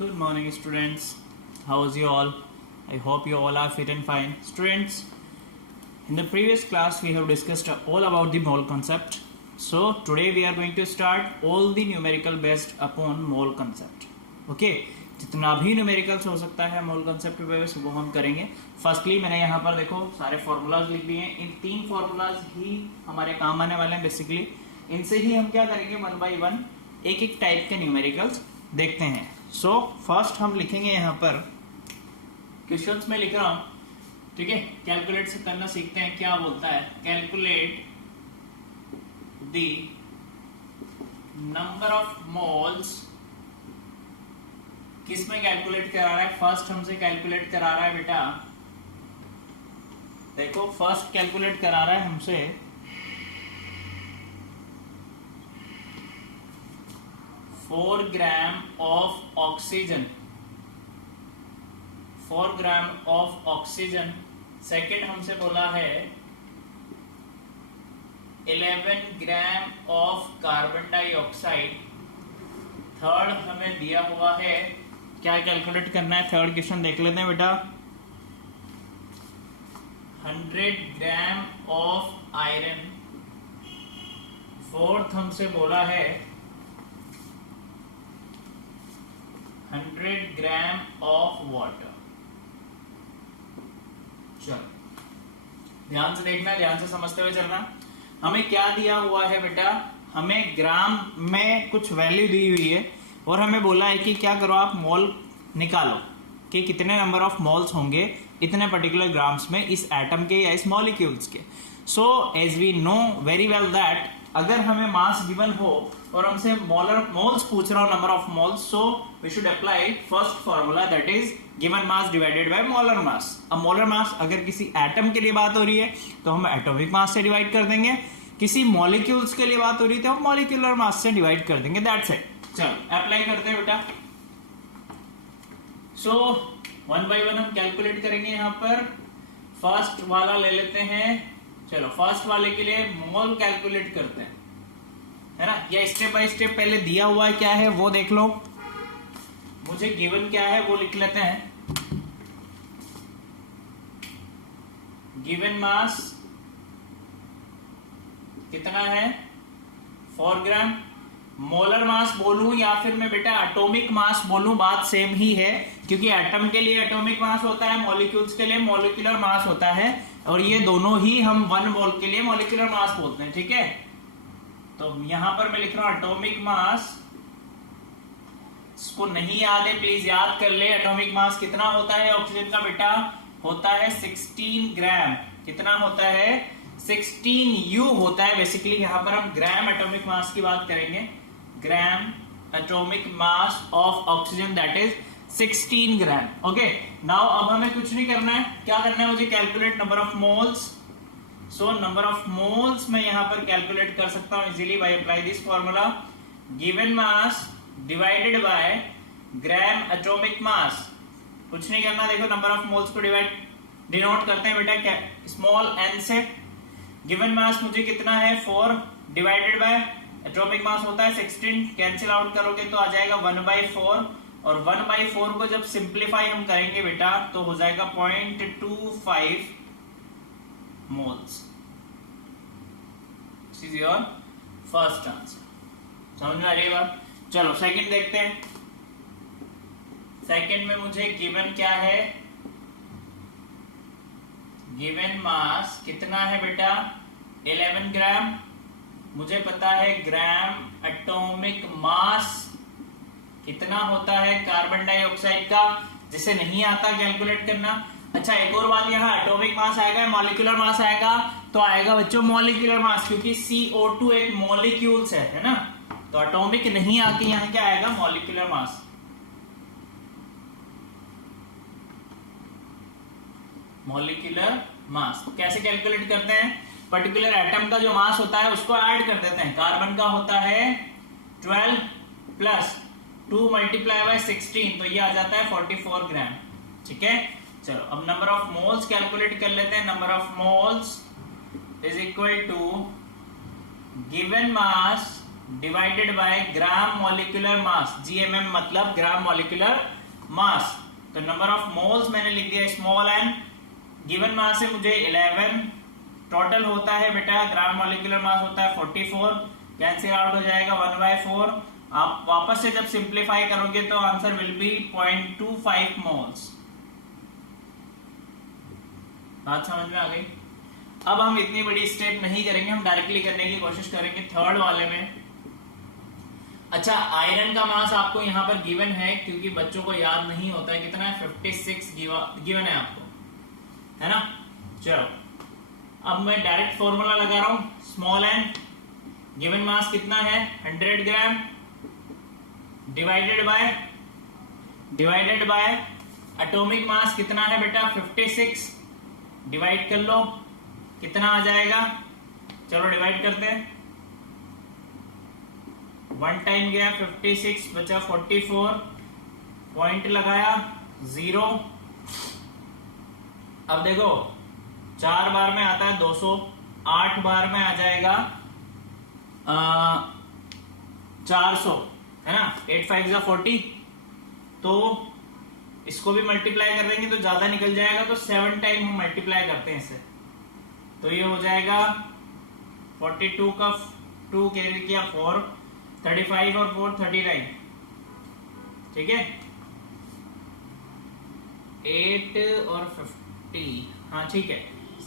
Good morning, students. How is you all? I hope you all are fit and fine. Students, in the previous class we have discussed all about the mole concept. So today we are going to start all the numerical based upon mole concept. Okay, जितना भी numericals हो सकता है मोल concept पे वो हम करेंगे. Firstly मैंने यहाँ पर देखो सारे फॉर्मूलाज लिख दिए हैं. इन 3 फॉर्मूलाज ही हमारे काम आने वाले हैं. बेसिकली इनसे ही हम क्या करेंगे, 1 बाय 1 एक एक टाइप के न्यूमेरिकल्स देखते हैं. सो फर्स्ट हम लिखेंगे यहाँ पर क्वेश्चंस में लिख रहा हूं, ठीक है. कैलकुलेट से करना सीखते हैं. क्या बोलता है, calculate the number of moles. किस में कैलकुलेट करा रहा है? फर्स्ट हमसे कैलकुलेट करा रहा है बेटा, देखो फर्स्ट कैलकुलेट करा रहा है हमसे 4 gram of oxygen. 4 gram of oxygen. Second हमसे बोला है 11 gram of carbon dioxide. Third हमें दिया हुआ है, क्या कैलकुलेट करना है? थर्ड क्वेश्चन देख लेते हैं बेटा. 100 ग्राम ऑफ आयरन. फोर्थ हमसे बोला है 100 ग्राम ऑफ वाटर. चलो ध्यान से देखना, ध्यान से समझते हुए चलना. हमें क्या दिया हुआ है बेटा, हमें ग्राम में कुछ वैल्यू दी हुई है और हमें बोला है कि क्या करो, आप मोल निकालो कि कितने नंबर ऑफ मोल्स होंगे इतने पर्टिकुलर ग्राम्स में इस एटम के या इस मॉलिक्यूल्स के. So as we know very well that अगर हमें मास गिवन हो और हमसे मोल्स पूछ रहा हो, number of moles, so we should apply first formula, that is given mass divided by molar mass. अब मोलर मास अगर किसी एटम के लिए बात हो रही है तो हम एटॉमिक मास से डिवाइड कर देंगे. किसी मॉलिक्यूल्स के लिए बात हो रही है तो हम मॉलिक्यूलर मास से डिवाइड कर देंगे. That's it. चलो अप्लाई करते हैं बेटा. सो 1 बाय 1 हम कैलकुलेट करेंगे. यहाँ पर फर्स्ट वाला ले लेते हैं. चलो फर्स्ट वाले के लिए मोल कैलकुलेट करते हैं, है ना. या स्टेप बाय स्टेप पहले दिया हुआ है क्या है वो देख लो. मुझे गिवन क्या है वो लिख लेते हैं. गिवन मास कितना है, 4 ग्राम. मोलर मास बोलूं या फिर मैं बेटा एटॉमिक मास बोलूं, बात सेम ही है, क्योंकि एटम के लिए एटॉमिक मास होता है, मॉलिक्यूल्स के लिए मॉलिक्यूलर मास होता है, और ये दोनों ही हम 1 मोल के लिए मॉलिक्यूलर मास बोलते हैं. ठीक है, तो यहां पर मैं लिख रहा हूं एटॉमिक मास. इसको नहीं याद है प्लीज याद कर ले. एटॉमिक मास कितना होता है ऑक्सीजन का बेटा, होता है 16 ग्राम. कितना होता है, 16 U होता है. बेसिकली यहां पर हम ग्राम एटॉमिक मास की बात करेंगे. Gram atomic mass of oxygen that is 16 gram. Okay, now अब हमें कुछ नहीं करना है. क्या करना है मुझे, calculate number of moles. So number of moles मैं यहां पर कैलकुलेट कर सकता हूं easily bye apply this formula. Given mass divided by gram atomic mass. कुछ नहीं करना, देखो नंबर ऑफ मोल्स को डिनोट करते हैं बेटा स्मॉल n से. गिवन मास मुझे कितना है 4 डिवाइडेड बाय एटॉमिक मास होता है 16. कैंसिल आउट करोगे तो आ जाएगा 1/4, और 1/4 को जब सिंप्लीफाई हम करेंगे बेटा तो हो जाएगा 0.25 moles. This is your first answer. समझ में आ रही है बात. चलो सेकंड देखते हैं. सेकंड में मुझे गिवन क्या है, गिवन मास कितना है बेटा 11 ग्राम. मुझे पता है ग्राम एटॉमिक मास कितना होता है कार्बन डाइऑक्साइड का, जिसे नहीं आता कैलकुलेट करना. अच्छा एक और बात, यहाँ एटॉमिक मास आएगा मॉलिक्यूलर मास आएगा, तो आएगा बच्चों मॉलिक्यूलर मास, क्योंकि CO2 एक मॉलिक्यूल्स है ना. तो एटॉमिक नहीं आके यहाँ क्या आएगा, मॉलिक्यूलर मास. मॉलिक्यूलर मास कैसे कैलकुलेट करते हैं, पर्टिकुलर एटम का जो मास होता है उसको ऐड कर देते हैं. कार्बन का होता है 12 प्लस 2 मल्टीप्लाई बाय 16, तो ये आ जाता है 44 ग्राम. ठीक है, चलो अब नंबर ऑफ मोल्स कैलकुलेट कर लेते हैं. Number of moles is equal to given mass divided by gram molecular mass, GMM मतलब ग्राम मॉलिक्यूलर मास। तो नंबर ऑफ मोल्स मैंने लिख दिया स्मॉल एन, गिवन मास है मुझे 11, टोटल होता है बेटा ग्राम मॉलिक्यूलर मास होता है 44, कैंसिल आउट हो जाएगा 1/4। आप वापस से जब सिंप्लीफाई करोगे तो आंसर विल बी 0.25 मोल्स। बात समझ में आ गई? अब हम इतनी बड़ी स्टेप नहीं करेंगे, हम डायरेक्टली करने की कोशिश करेंगे थर्ड वाले में। अच्छा, आयरन का मास आपको यहाँ पर गिवन है, क्योंकि बच्चों को याद नहीं होता है कितना है, 56 गिवन है आपको, है ना। चलो अब मैं डायरेक्ट फॉर्मूला लगा रहा हूं, स्मॉल एन गिवन मास कितना है 100 ग्राम, डिवाइडेड बाय एटॉमिक मास कितना है बेटा 56, डिवाइड कर लो कितना आ जाएगा। चलो डिवाइड करते हैं, 1 टाइम गया 56 बचा 44, पॉइंट लगाया 0। अब देखो 4 बार में आता है 200, 8 बार में आ जाएगा 400, है ना। 8 5 जा 40, तो इसको भी मल्टीप्लाई कर देंगे तो ज्यादा निकल जाएगा, तो 7 टाइम हम मल्टीप्लाई करते हैं इसे, तो ये हो जाएगा 42 का 2 कैरी किया 4, 35 और 4 39, ठीक है। 8 और 50, हाँ ठीक है।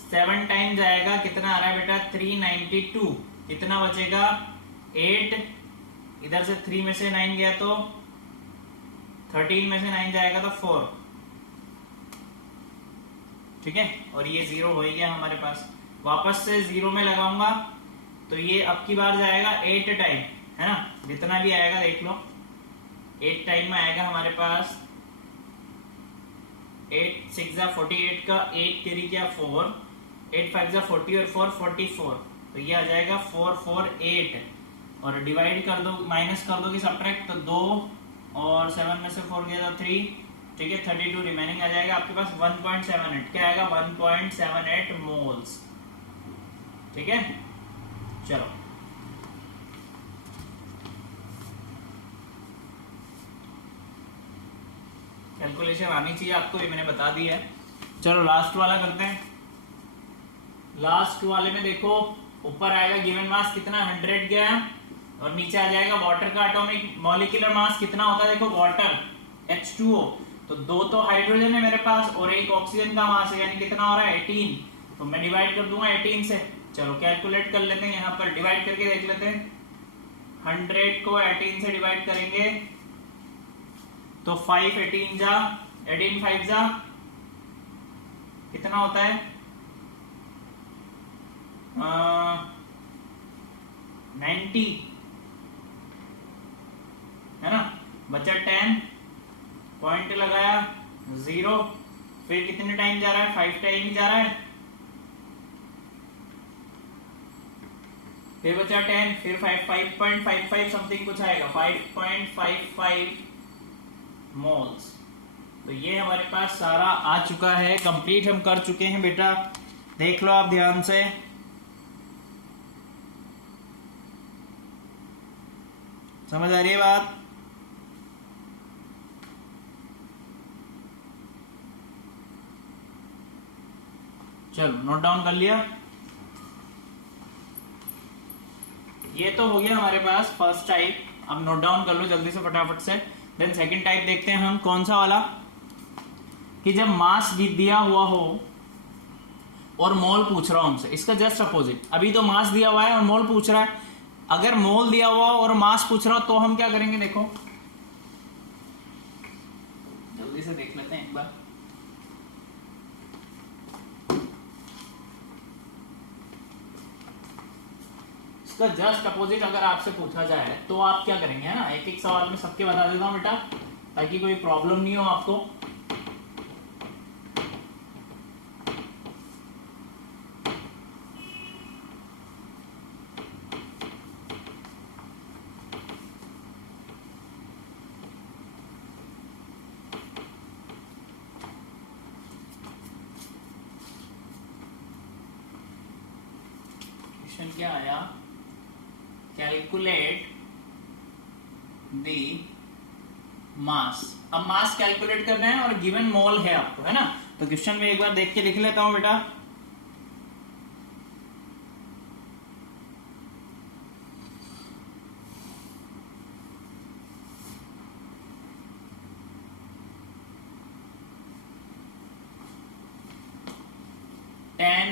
7 टाइम जाएगा, कितना आ रहा है बेटा 392, कितना बचेगा 8, इधर से 3 में से 9 गया तो 13 में से 9 जाएगा तो 4, ठीक है। और ये 0 हो ही गया हमारे पास, वापस से 0 में लगाऊंगा तो ये अब की बार जाएगा 8 टाइम, है ना। जितना भी आएगा देख लो, 8 टाइम में आएगा हमारे पास 8 6 जा 48 का 8 कैरी किया 4, 8 5 जा 40 और 4 44, तो ये आ जाएगा 448, और डिवाइड कर दो, माइनस कर दो कि सब्ट्रैक्ट, तो 2 और 7 में से 4 गया तो 3, ठीक है। 32 रिमेनिंग आ जाएगा आपके पास 1.78, क्या आएगा 1.78 मोल्स, ठीक है। चलो कैलकुलेशन आनी चाहिए आपको, ये मैंने बता दी है। चलो लास्ट वाला करते हैं। लास्ट वाले में देखो ऊपर आएगा गिवन मास कितना 100 ग्राम, और नीचे आ जाएगा वाटर का एटॉमिक मॉलिक्यूलर मास कितना होता है। देखो वाटर H2O, तो 2 तो हाइड्रोजन है मेरे पास और 1 ऑक्सीजन का मास है, यानी कितना हो रहा है 18, तो मैं डिवाइड कर दूंगा 18 से। चलो कैलकुलेट कर लेते हैं, यहाँ पर डिवाइड करके देख लेते हैं। 100 को 18 से डिवाइड करेंगे तो 5 18 जा 18 5 जा कितना होता है 90, है ना। बचा 10, पॉइंट लगाया 0, फिर कितने टाइम जा रहा है 5 टाइम ही जा रहा है, फिर बचा 10, फिर 5.55 समथिंग कुछ आएगा 5.55 मोल्स। तो ये हमारे पास सारा आ चुका है, कंप्लीट हम कर चुके हैं बेटा, देख लो आप ध्यान से। समझ आ रही है बात? चलो नोट डाउन कर लिया। ये तो हो गया हमारे पास फर्स्ट टाइप, अब नोट डाउन कर लो जल्दी से फटाफट से। देन सेकंड टाइप देखते हैं हम, कौन सा वाला, कि जब मास दिया हुआ हो और मोल पूछ रहा हूं हमसे, इसका जस्ट अपोजिट। अभी तो मास दिया हुआ है और मोल पूछ रहा है, अगर मोल दिया हुआ और मास पूछ रहा हो तो हम क्या करेंगे, देखो जल्दी से देख लेते हैं एक बार। इसका जस्ट अपोजिट अगर आपसे पूछा जाए तो आप क्या करेंगे, है ना। एक एक सवाल में सबके बता देता हूं बेटा, ताकि कोई प्रॉब्लम नहीं हो आपको। क्वेश्चन क्या आया, कैलकुलेट द मास। अब मास कैलकुलेट करना है और गिवन मोल है आपको, है ना। तो क्वेश्चन में एक बार देख के लिख लेता हूं बेटा।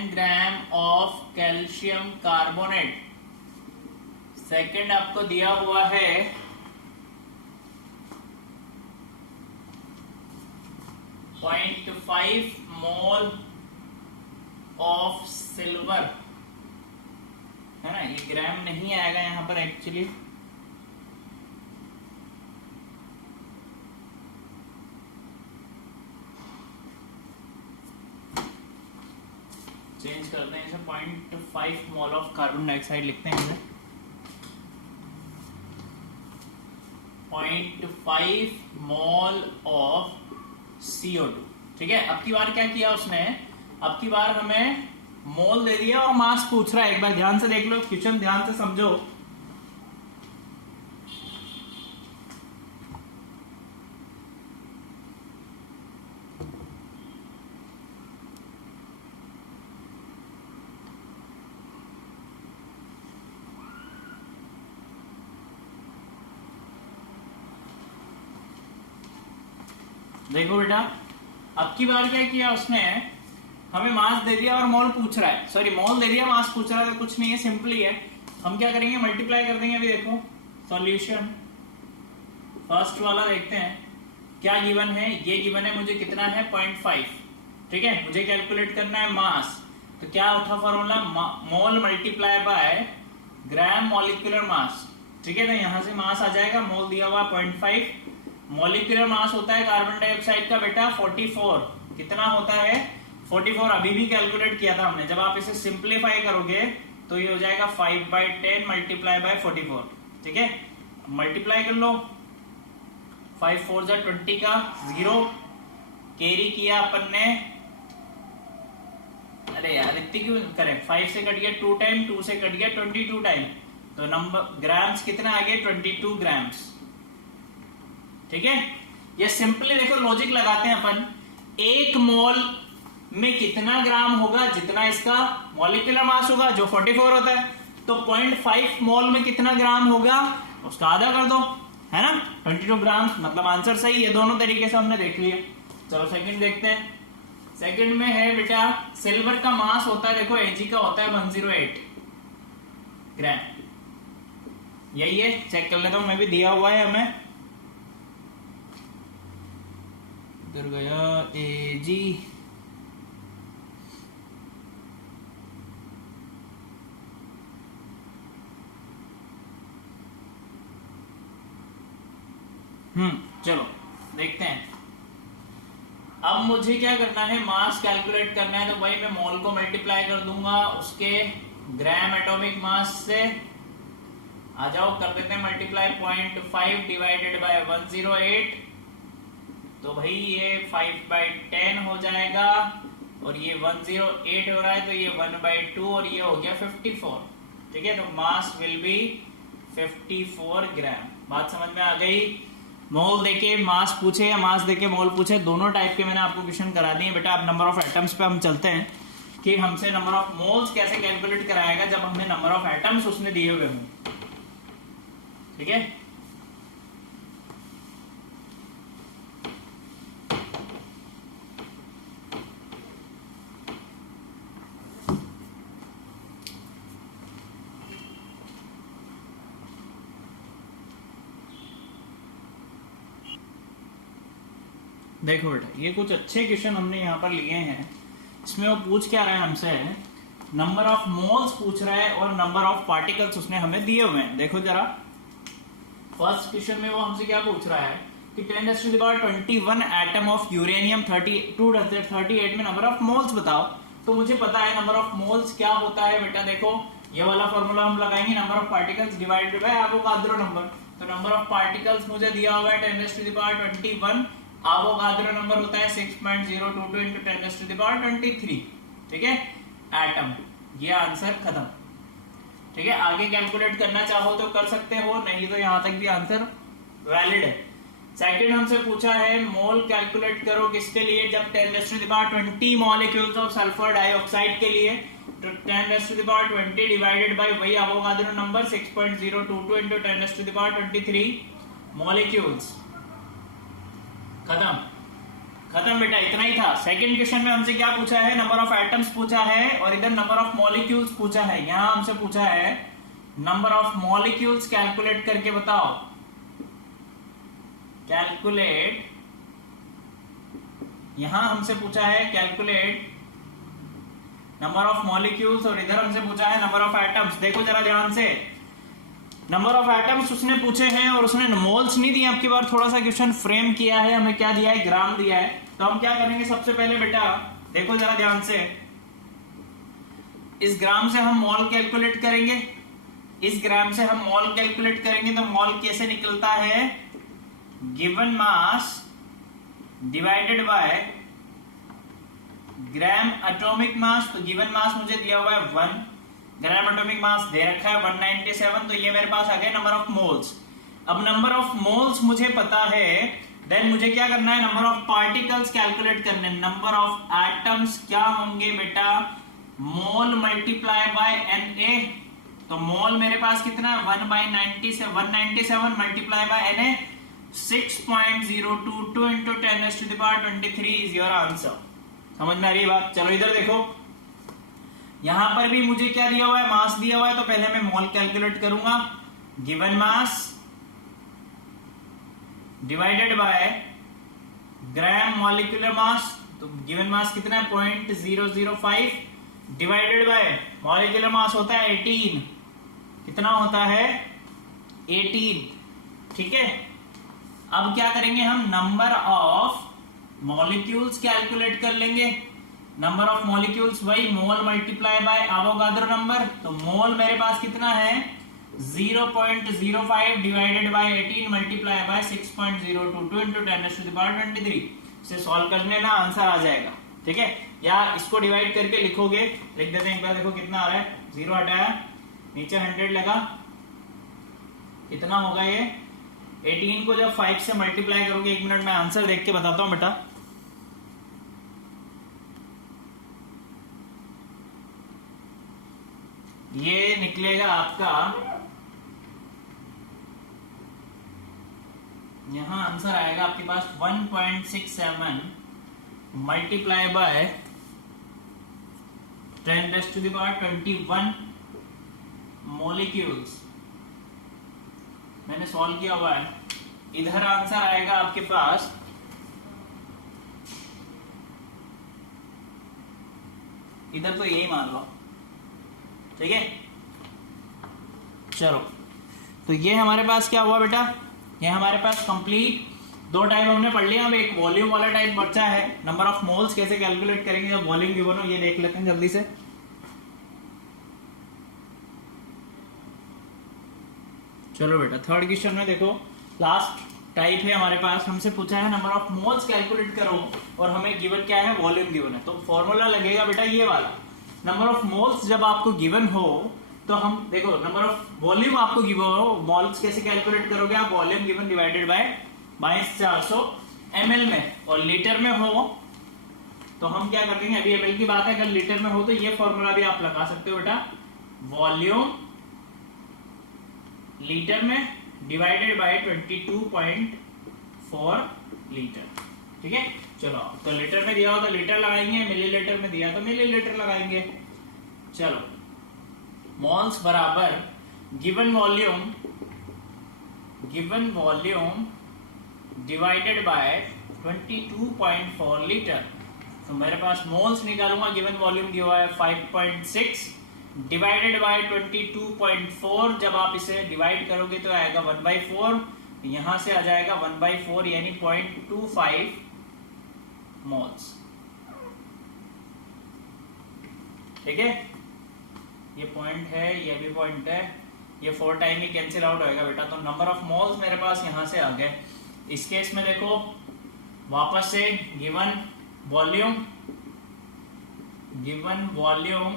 Gram of calcium carbonate. Second आपको दिया हुआ है 0.5 मोल ऑफ सिल्वर, है ना। ये ग्राम नहीं आएगा यहां पर एक्चुअली, चेंज करते हैं इसे, 0.5 मोल ऑफ कार्बन डाइऑक्साइड लिखते हैं इसे, 0.5 मोल ऑफ CO2। ठीक है, अब की बार क्या किया उसने, अब की बार हमें मोल दे दिया और मास पूछ रहा है। एक बार ध्यान से देख लो क्वेश्चन, ध्यान से समझो। देखो बेटा, अब की बार क्या किया उसने, हमें मास दे दिया और मोल पूछ रहा है, सॉरी मोल दे दिया मास पूछ रहा है, तो कुछ नहीं है, सिंपल ही है। हम क्या करेंगे, मल्टीप्लाई कर देंगे। अभी देखो सॉल्यूशन, फर्स्ट वाला देखते हैं क्या गिवन है। ये गिवन है मुझे कितना है 0.5, ठीक है। मुझे कैलकुलेट करना है मास, तो क्या उठा formula, mole multiply by gram molecular मास, ठीक है। तो यहां से मास आ जाएगा, मोल दिया हुआ 0.5, मॉलिक्यूलर मास होता है कार्बन डाइऑक्साइड का बेटा 44। कितना होता है 44, अभी भी कैलकुलेट किया था हमने। जब आप इसे सिंप्लीफाई करोगे तो ये हो जाएगा 5/10 मल्टीप्लाई बाय 44, ठीक है। मल्टीप्लाई कर लो, 5 4 जा 20 का 0 कैरी किया अपन ने, अरे यार इतनी क्यों करेक्ट, 5 से कट गया 2 टाइम, 2 से कट गया 22 टाइम, तो नंबर ग्राम्स कितना आ गया 22 ग्राम्स, ठीक है। ये सिंपली देखो लॉजिक लगाते हैं अपन, एक मोल में कितना ग्राम होगा, जितना इसका मॉलिक्यूलर मास होगा जो 44 होता है, तो 0.5 मोल में कितना ग्राम होगा उसका आधा कर दो, है ना, 22 ग्राम, मतलब आंसर सही है। दोनों तरीके से हमने देख लिया। चलो सेकंड देखते हैं। सेकंड में है बेटा, सिल्वर का मास होता है, देखो Ag का होता है 108 ग्राम, यही है। चेक कर लेता हूं मैं भी, दिया हुआ है हमें, इधर गया Ag, चलो देखते हैं। अब मुझे क्या करना है, मास कैलकुलेट करना है, तो भाई मैं मोल को मल्टीप्लाई कर दूंगा उसके ग्राम एटॉमिक मास से। आ जाओ कर देते हैं मल्टीप्लाई, 0.5 डिवाइडेड बाय 108, तो भाई ये 5/10 हो जाएगा, और ये 108 हो रहा है, तो ये 1/2, और ये हो गया 54, ठीक है। तो मास विल बी 54 ग्राम। बात समझ में आ गई। मोल देके मास पूछे या मास देके मोल पूछे, दोनों टाइप के मैंने आपको क्वेश्चन करा दिए बेटा। अब नंबर ऑफ एटम्स पे हम चलते हैं कि हमसे नंबर ऑफ मोल्स कैसे कैलकुलेट कराएगा जब हमें नंबर ऑफ एटम्स उसने दिए हुए हों, ठीक है। देखो बेटा, ये कुछ अच्छे क्वेश्चन हमने यहाँ पर लिए हैं। इसमें वो पूछ क्या रहा है हमसे, नंबर ऑफ मोल्स पूछ रहा है और नंबर ऑफ पार्टिकल्स उसने हमें दिए हुए हैं। देखो जरा, फर्स्ट क्वेश्चन में वो हमसे क्या पूछ रहा है कि 10⁻21 एटम ऑफ यूरेनियम 38 में नंबर ऑफ मोल्स बताओ। तो मुझे पता है नंबर ऑफ मोल्स क्या होता है बेटा। देखो ये वाला फॉर्मूला हम लगाएंगे, number of particles divided by Avogadro number. तो नंबर ऑफ पार्टिकल्स मुझे दिया हुआ है 10⁻21, एवोगाद्रो नंबर होता है 6.022 into 10⁻23, ठीक है, एटम। ये आंसर खत्म। ठीक है, आगे कैलकुलेट करना चाहो तो कर सकते हो, नहीं तो यहां तक भी आंसर वैलिड है। सेकंड हमसे पूछा है मोल कैलकुलेट करो किसके लिए, जब 10⁻20 मॉलिक्यूल्स ऑफ सल्फर डाइऑक्साइड के लिए, तो 10⁻20 डिवाइडेड बाय वही अवोगाद्रो नंबर 6.022 into 10⁻23 मॉलिक्यूल्स। खत्म बेटा, इतना ही था। सेकंड क्वेश्चन में हमसे क्या पूछा है, नंबर ऑफ एटम्स पूछा है और इधर नंबर ऑफ मॉलिक्यूल्स पूछा है। यहां हमसे पूछा है नंबर ऑफ मॉलिक्यूल्स कैलकुलेट करके बताओ, कैलकुलेट, यहां हमसे पूछा है कैलकुलेट नंबर ऑफ मॉलिक्यूल्स और इधर हमसे पूछा है नंबर ऑफ एटम्स। देखो जरा ध्यान से, नंबर ऑफ एटम्स उसने पूछे हैं और उसने मोल्स नहीं दिए। आपकी बार थोड़ा सा क्वेश्चन फ्रेम किया है, हमें क्या दिया है, ग्राम दिया है। तो हम क्या करेंगे, सबसे पहले बेटा देखो जरा ध्यान से, इस ग्राम से हम मॉल कैलकुलेट करेंगे, इस ग्राम से हम मॉल कैलकुलेट करेंगे। तो मॉल कैसे निकलता है, given mass divided by gram atomic mass. तो गिवन मास मुझे दिया हुआ है 1, ग्राम एटॉमिक मास दे रखा है 197, तो ये मेरे पास आ गया नंबर ऑफ मोल्स। अब नंबर ऑफ मोल्स मुझे पता है, देन मुझे क्या करना है, नंबर ऑफ पार्टिकल्स कैलकुलेट करने। नंबर ऑफ एटम्स क्या होंगे बेटा, मोल मल्टीप्लाई बाय Na। तो मोल मेरे पास कितना है 197 multiply by Na, 6.022 into 10⁻23 is your answer. समझ में आ रही है बात। चलो इधर देखो, यहां पर भी मुझे क्या दिया हुआ है, मास दिया हुआ है। तो पहले मैं मोल कैलकुलेट करूंगा, given mass divided by gram molecular मास। तो गिवन मास कितना है 0.005 डिवाइडेड बाय मॉलिक्यूलर मास होता है 18, कितना होता है 18। ठीक है, अब क्या करेंगे हम, नंबर ऑफ मॉलिक्यूल्स कैलकुलेट कर लेंगे। नंबर ऑफ मॉलिक्यूल्स वही मोल मल्टीप्लाई बाय एवोगाद्रो नंबर। तो मोल मेरे पास कितना है 0.05 divided by 18 multiply by 6.022 into 10⁻23। इसे सॉल्व करने ना आंसर आ जाएगा। ठीक है, या इसको डिवाइड करके लिखोगे, लिख देते हैं एक बार, देखो कितना आ रहा है, 0 हटाया, नीचे 100 लगा, कितना होगा ये 18 को जब 5 से मल्टीप्लाई करोगे, 1 मिनट में आंसर देख के बताता हूं बेटा। ये निकलेगा आपका, यहां आंसर आएगा आपके पास 1.67 मल्टीप्लाई बाय 10⁻21 मॉलिक्यूल्स। मैंने सॉल्व किया हुआ है। इधर आंसर आएगा आपके पास, इधर तो यही मान लो। ठीक है, चलो तो ये हमारे पास क्या हुआ बेटा, ये हमारे पास कंप्लीट 2 टाइप हमने पढ़ लिया। अब एक वॉल्यूम वाला टाइप बचा है, नंबर ऑफ मोल्स कैसे कैलकुलेट करेंगे जब वॉल्यूम गिवन हो, ये देख लेते हैं जल्दी से। चलो बेटा, थर्ड क्वेश्चन में देखो, लास्ट टाइप है हमारे पास। हमसे पूछा है नंबर ऑफ मोल्स कैलकुलेट करो और हमें गिवन क्या है, वॉल्यूम गिवन है। तो फॉर्मूला लगेगा बेटा ये वाला, नंबर ऑफ मोल्स जब आपको गिवन हो तो हम देखो, नंबर ऑफ वॉल्यूम आपको गिवन हो, मोल्स कैसे कैलकुलेट करोगे आप, volume given divided by 2200 ml में, और लीटर में हो तो हम क्या कर देंगे, अभी ml की बात है, अगर लीटर में हो तो ये फॉर्मूला भी आप लगा सकते हो बेटा, वॉल्यूम लीटर में डिवाइडेड बाय 22.4 लीटर। ठीक है, चलो तो लीटर में दिया हो तो लीटर लगाएंगे, मिलीलीटर में दिया तो मिलीलीटर लगाएंगे। चलो, मोल्स बराबर given volume divided by 22.4 litre. तो मेरे पास मोल्स निकालूंगा, गिवन वॉल्यूम दिया हुआ है 5.6 डिवाइडेड बाय 22.4। जब आप इसे डिवाइड करोगे तो आएगा 1/4, यहां से आ जाएगा 1/4 यानी 0.25 मोल्स। ठीक है, ये पॉइंट है, ये भी पॉइंट है, ये 4 टाइम ही कैंसिल आउट होएगा बेटा। तो नंबर ऑफ मोल्स मेरे पास यहां से आ गए। इस केस में देखो वापस से given volume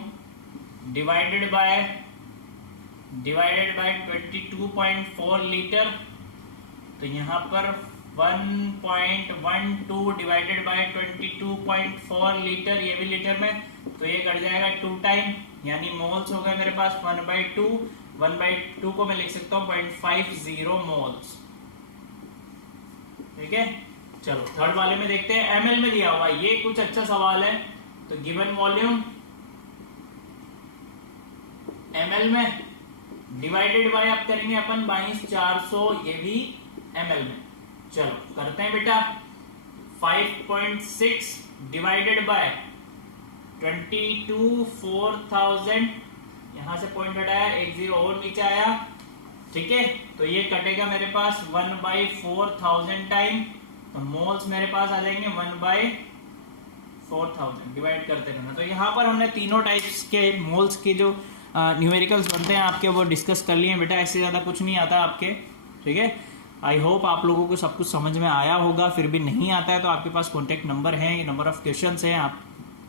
divided by divided by 22.4 litre, तो यहाँ पर 1.12 डिवाइडेड बाय 22.4 लीटर, ये भी लीटर में, तो ये कट जाएगा 2 टाइम, यानी मोल्स हो गए मेरे पास 1/2। 1/2 को मैं लिख सकता हूँ 0.50 मोल्स। ठीक है, चलो थर्ड वाले में देखते हैं। एमएल में दिया हुआ, ये कुछ अच्छा सवाल है। तो गिवन वॉल्यूम एमएल में डिवाइडेड बाय आप करेंगे अपन 22,400, ये भी एमएल में। चलो करते हैं बेटा। 5.6 डिवाइडेड बाय 22,4,000, यहां से पॉइंट हटाया, 1 0 और नीचे आया। ठीक है, तो ये कटेगा मेरे पास 1/4000 टाइम, तो मोल्स मेरे पास आ जाएंगे 1/4000, डिवाइड करते रहना। तो यहाँ पर हमने तीनों टाइप्स के मोल्स के जो न्यूमेरिकल्स बनते हैं आपके, वो डिस्कस कर लिए बेटा। इससे ज़्यादा कुछ नहीं आता आपके। ठीक है, आई होप आप लोगों को सब कुछ समझ में आया होगा। फिर भी नहीं आता है तो आपके पास कॉन्टैक्ट नंबर है, ये नंबर ऑफ क्वेश्चंस हैं, आप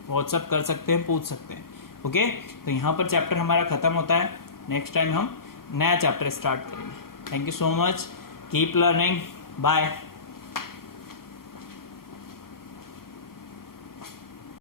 व्हाट्सअप कर सकते हैं, पूछ सकते हैं। ओके, तो यहाँ पर चैप्टर हमारा खत्म होता है। नेक्स्ट टाइम हम नया चैप्टर स्टार्ट करेंगे। Thank you so much, keep learning, bye.